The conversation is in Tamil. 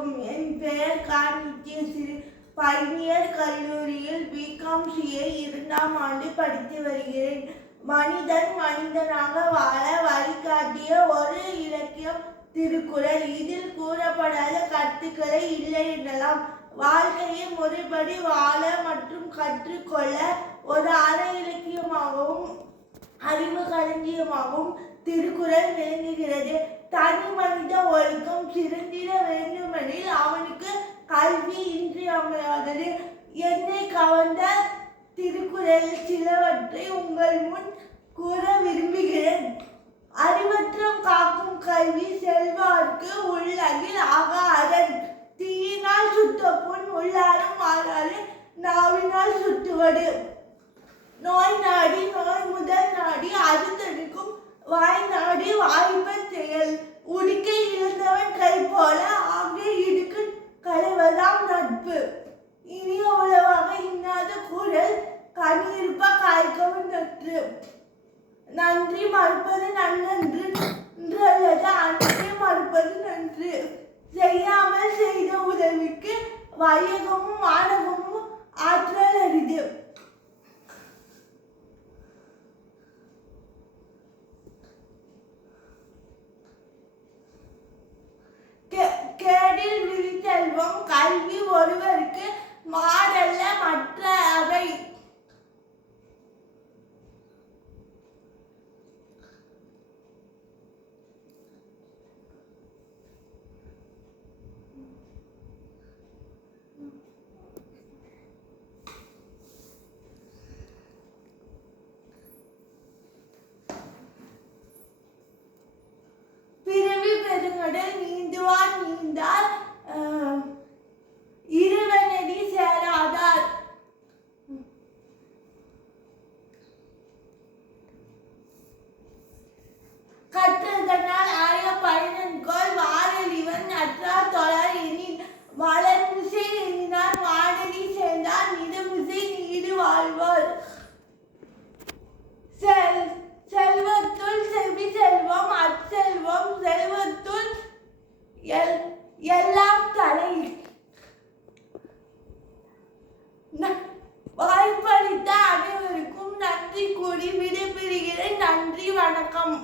வணக்கம் என் பெயர் காணித்திய சிறு பைனியர் கல்லூரியில் பிகாம் சிஏ இரண்டாம் ஆண்டு படித்து வருகிறேன். மனிதன் மனிதனாக வாழ வழிகாட்டிய ஒரு இலக்கியம் திருக்குறள். இதில் கூறப்படாத கருத்துக்களை இல்லை எனலாம். வாழ்க்கையை முறைப்படி வாழ மற்றும் கற்றுக்கொள்ள ஒரு அற இலக்கியமாகவும் அறிவு களஞ்சியமாகவும் திருக்குறள் விளங்குகிறது. தனி மனித ஒழுக்கம் சிறந்திட வேண்டுமெனில் அவனுக்கு கல்வி இன்றியமையாதது. என்னை கவர்ந்த திருக்குறள் சிலவற்றை உங்கள் முன் கூற விரும்புகிறேன். அறிவற்றம் காக்கும் கல்வி செல்வார்க்கு உள்ளகில் அகாரன் தீயினால் சுட்ட புண் உள்ளாரும் ஆறாறு நாவினால் சுட்டுவது. நோய் நாடி நோய் முதல் நாடி அது வாய் நாடி வாய்ப்ப செயல். உடுக்கை இழந்தவன் கை போல ஆகிய இடுக்கு களைவதாம் நட்பு. இனிய உளவாக இன்னாத குரல் கண்ணிருப்ப காய்க்கவும் நற்று நன்றி மறுப்பது நன்னன்று நன்று அல்லது அன்றே மறுப்பது நன்று. செய்யாமல் செய்த உதவிக்கு வையகமும் வானகமும் ஆற்றல் அரிது குடிசெல்வம் அச்செல்வம் செல்வத்துள் எல்லாம் தலை வாய்ப்பளித்த அனைவருக்கும் நன்றி கூறி விடைபெறுகிறேன். நன்றி வணக்கம்.